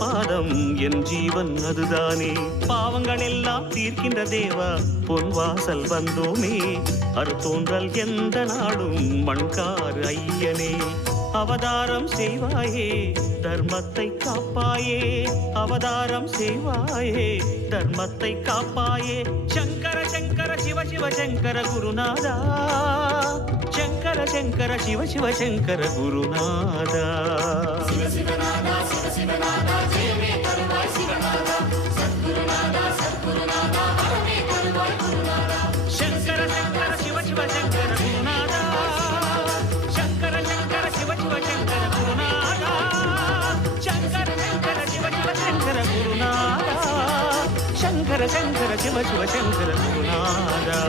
பாதம் என் ஜீவன் அதுதானே. பாவங்கள் எல்லாம் தீர்க்கின்ற தேவா பொன் வாசல் வந்தோமே. அருத்தோன்றல் எந்த நாடும் மண்கார் ஐயனே. அவதாரம் செய்வாயே தர்மத்தை காப்பாயே. அவதாரம் செய்வாயே தர்மத்தை காப்பாயே. சங்கர சங்கர சிவ சிவ சங்கர குருநாதா. சங்கர சங்கர சிவ சிவ சங்கர குருநாதா. சிவ சிவநாதா சிவ சிவநாதா ஜெயமே தருவாய் சிவநாதா. சத்குருநாதா சத்குருநாதா வரமே தருவாய் குருநாதா. சங்கர சங்கர சிவ சிவ சங்கர குருநாதா. சங்கர சங்கர சிவ சிவ சங்கர குருநாதா. சங்கர சங்கர சிவ சிவ சங்கர குருநாதா. சங்கர சங்கர சிவ சிவ சங்கர குருநாதா.